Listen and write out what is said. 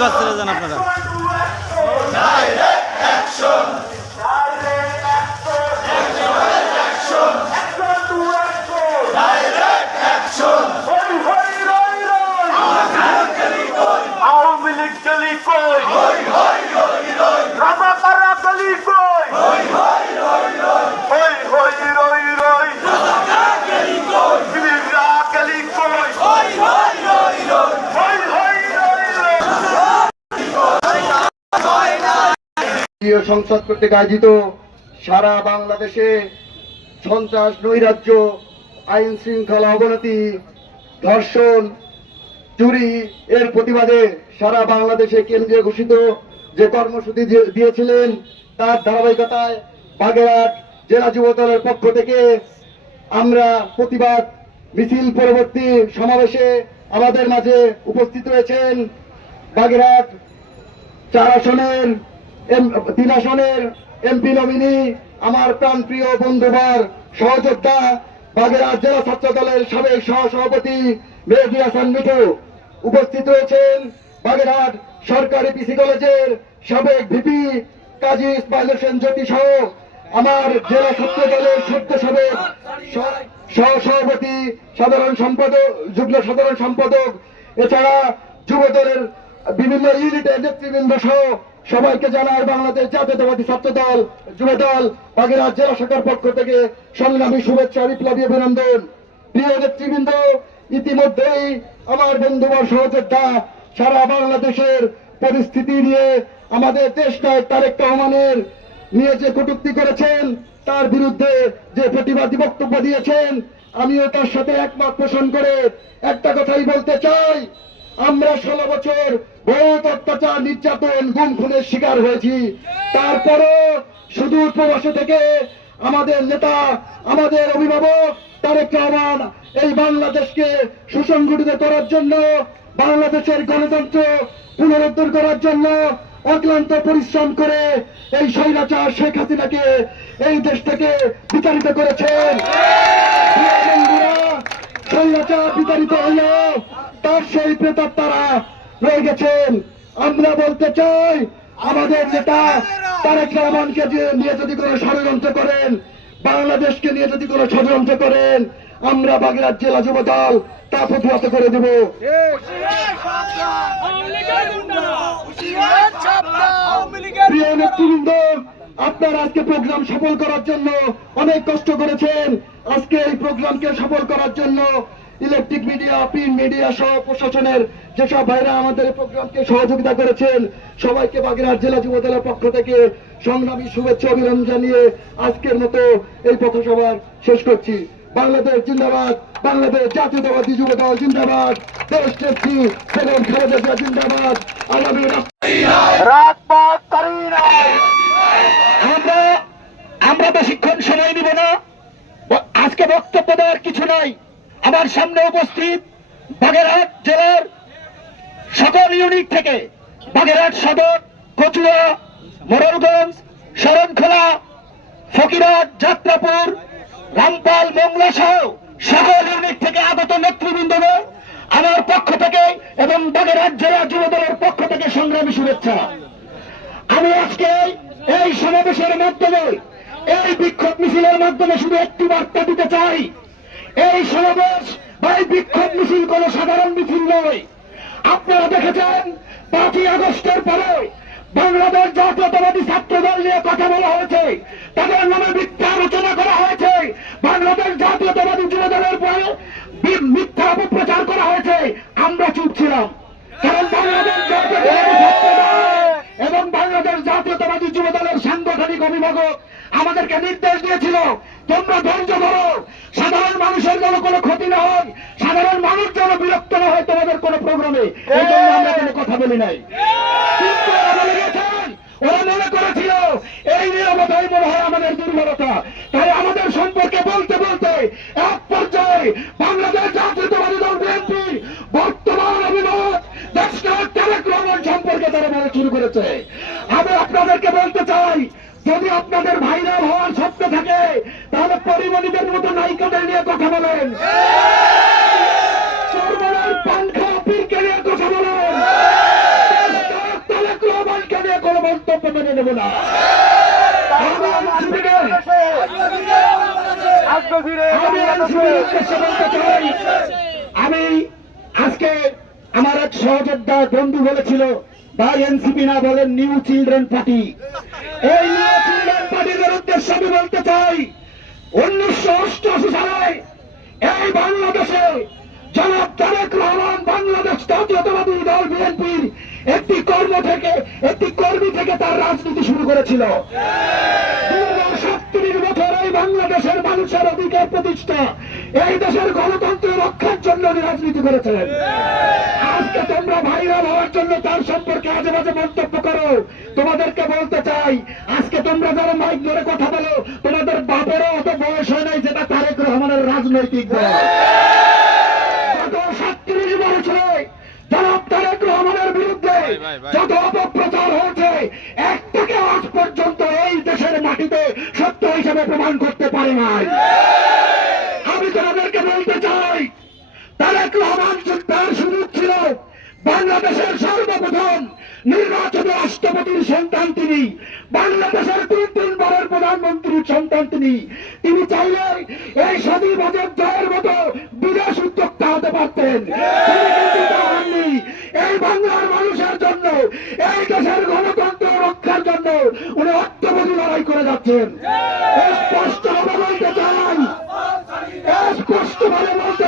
এবার চলে যান আপনারা। সংসদ কর্তৃক আয়োজিত সারা বাংলাদেশে সন্ত্রাস, নৈরাজ্য, আইন শৃঙ্খলা অবনতি, ধর্ষণ, চুরি এর প্রতিবাদে সারা বাংলাদেশে কেন্দ্রীয় ঘোষিত যে কর্মসূচি দিয়েছিলেন তার ধারাবাহিকতায় বাগেরহাট জেলা যুব দলের পক্ষ থেকে আমরা প্রতিবাদ মিছিল পরবর্তী সমাবেশে আমাদের মাঝে উপস্থিত রয়েছেন বাগেরহাট 3 আসনের এমপি নমিনি আমার প্রাণপ্রিয় বন্ধুবার সহযোদ্ধা বাগেরহাট জেলা ছাত্র দলের সাবেক সহসভাপতি মেহেদী হাসান মিঠু উপস্থিত রয়েছেন বাগেরহাট সরকারি পিসি কলেজের সাবেক ভিপি কাজী ইসমাইল হোসেন জ্যোতি সহ আমার জেলা ছাত্র দলের সদ্য সাবেক সহসভাপতি, সাধারণ সম্পাদক, যুগ্ম সাধারণ সম্পাদক, এছাড়া যুব দলের বিভিন্ন ইউনিটের নেতৃবৃন্দ সহ সবাইকে জানাই বাংলাদেশ জাতীয়তাবাদী ছাত্র দল যুব দল বাগেরহাট জেলা শাখার পক্ষ থেকে সংগ্রামী শুভেচ্ছা, বিপ্লবী অভিনন্দন। প্রিয় নেতৃবৃন্দ, ইতিমধ্যেই আমার বন্ধুবর সহযোদ্ধা সারা বাংলাদেশের পরিস্থিতি নিয়ে আমাদের দেশ নায়ক তারেক রহমানের নিয়ে যে কটূক্তি করেছেন, তার বিরুদ্ধে যে প্রতিবাদী বক্তব্য দিয়েছেন, আমিও তার সাথে একমত পোষণ করে একটা কথাই বলতে চাই, আমরা 16 বছর বহুত অত্যাচার, নির্যাতন, গুম খুনের শিকার হয়েছি। তারপরও সুদূর প্রবাসে থেকে আমাদের নেতা, আমাদের অভিভাবক তারেক রহমান এই বাংলাদেশকে সুসংগঠিত করার জন্য, বাংলাদেশের গণতন্ত্র পুনরুদ্ধার করার জন্য অক্লান্ত পরিশ্রম করে এই স্বৈরাচার শেখ হাসিনাকে এই দেশ থেকে বিতাড়িত করেছেন। স্বৈরাচার বিতাড়িত হইল তার সেই প্রেতাত্মারা রয়ে গেছেন। আমরা বলতে চাই, আমাদের নেতা তারেক রহমানকে নিয়ে যদি কোনো ষড়যন্ত্র করেন, বাংলাদেশকে নিয়ে যদি কোনো ষড়যন্ত্র করেন, আমরা বাগেরহাট জেলা যুব দল তা প্রতিহত করে দেব। প্রিয় নেতৃবৃন্দ, আপনারা আজকে প্রোগ্রাম সফল করার জন্য অনেক কষ্ট করেছেন। আজকে এই প্রোগ্রামকে সফল করার জন্য ইলেকট্রিক মিডিয়া, প্রিন্ট মিডিয়া সহ প্রশাসনের যেসব ভাইরা আমাদের এই প্রোগ্রামকে সহযোগিতা করেছেন, সবাইকে বাগেরহাট জেলা যুব দলের পক্ষ থেকে সংগ্রামী শুভেচ্ছা, অভিনন্দন জানিয়ে আজকের মতো এই পথসভা শেষ করছি। বাংলাদেশ জিন্দাবাদ, বাংলাদেশ জাতীয়তাবাদী যুব দল জিন্দাবাদ, দেশ নেত্রী বেগম খালেদা জিয়া জিন্দাবাদ। আগামী আমরা বেশিক্ষণ সময় নিব না, আজকে বক্তব্য দেওয়ার কিছু নাই। আমার সামনে উপস্থিত বাগেরহাট জেলার সকল ইউনিট থেকে বাগেরহাট সদর, কচুয়া, মোড়লগঞ্জ, শরণখোলা, ফকিরহাট, যাত্রাপুর, রামপাল, মোংলা সহ সকল ইউনিট থেকে আগত নেতৃবৃন্দদের আমার পক্ষ থেকে এবং বাগেরহাট জেলা যুব দলের পক্ষ থেকে সংগ্রামী শুভেচ্ছা। আমি আজকে এই সমাবেশের মাধ্যমে, এই বিক্ষোভ মিছিলের মাধ্যমে শুধু একটি বার্তা দিতে চাই, এই সমাবেশ বা এই বিক্ষোভ মিছিল কোন সাধারণ মিছিল নয়। আপনারা দেখেছেন 5ই আগস্টের পরে বাংলাদেশ জাতীয়তাবাদী ছাত্র দল নিয়ে কথা বলা হয়েছে, তাদের নামে মিথ্যা আলোচনা করা হয়েছে, বাংলাদেশ জাতীয়তাবাদী যুব দলের পরে মিথ্যা অপপ্রচার করা হয়েছে। আমরা চুপ ছিলাম, কারণ বাংলাদেশ জাতীয়তাবাদী ছাত্র দল এবং বাংলাদেশ জাতীয়তাবাদী যুব দলের সাংগঠনিক অভিভাবক আমাদেরকে নির্দেশ দিয়েছিল, তোমরা ধৈর্য ধরো, সাধারণ মানুষের যেন কোনো ক্ষতি না হয়, সাধারণ মানুষ যেন বিরক্ত না হয় তোমাদের কোনো প্রোগ্রামে, এই জন্য আমরা কোনো কথা বলি নাই। কিন্তু ওরা মনে করেছিল এই নীরবতাই মনে হয় আমাদের দুর্বলতা, তাই আমাদের সম্পর্কে বলতে বলতে এক পর্যায়ে বাংলাদেশ জাতীয়তাবাদী দল বিএনপি বর্তমান অভিভাবক দেশনায়ক তারেক রহমান সম্পর্কে তারা বলা শুরু করেছে। আমি আপনাদেরকে বলতে চাই, যদি আপনাদের ভাইরাল হওয়ার স্বপ্ন থাকে তাহলে পরিমণিদের মতো নায়িকাদের নিয়ে কথা বলেন, চোরমার পান খাওয়া পীরকে নিয়ে কথা বলেন, মেনে নেব না। আমি আজকে আমার এক সহযোদ্ধা বন্ধু বলেছিল, ভাই এনসিপি না বলেন নিউ চিলড্রেন পার্টি। এই নিউ চিলড্রেন পার্টির উদ্দেশ্যে আমি বলতে চাই, 1988 সালে এই বাংলাদেশে জনাব তারেক রহমান বাংলাদেশ জাতীয়তাবাদী দল বিএনপির একটি কর্মী থেকে তার রাজনীতি শুরু করেছিল। 37 বছর এই বাংলাদেশের মানুষের অধিকার প্রতিষ্ঠা, এই দেশের গণতন্ত্র রক্ষার জন্য রাজনীতি করেছেন। আজকে তোমরা ভাইরাল হওয়ার জন্য তার সম্পর্কে আজে বাজে মন্তব্য করো। তোমাদেরকে বলতে চাই, আজকে তোমরা যারা মাইক ধরে কথা বলো, তোমাদের বাপেরও অত বয়স হয় নাই যেটা তারেক রহমানের রাজনৈতিক দল। গত 37 বছরে জনাব তারেক রহমানের বিরুদ্ধে যত অপপ্রচার হয়েছে, একটাকে আজ পর্যন্ত এই দেশের মাটিতে সত্য হিসেবে প্রমাণ করতে পারে নাই। আমি তোমাদেরকে বলতে চাই, তারেক রহমান তার সুযোগ ছিল বাংলাদেশের সর্বপ্রথম নির্বাচিত রাষ্ট্রপতির সন্তান তিনি, বাংলাদেশের 3 বারের প্রধানমন্ত্রীর সন্তান তিনি। তিনি চাইলে এই স্বাধীন বাজেট জয়ের মতো বিদেশ উদ্যোক্তা হতে পারতেন, কিন্তু তা হননি। এই বাংলার মানুষের জন্য, এই দেশের গণতন্ত্র রক্ষার জন্য উনি অত্যবধি লড়াই করে যাচ্ছেন। স্পষ্টভাবে বলতে চাই, স্পষ্টভাবে বলতে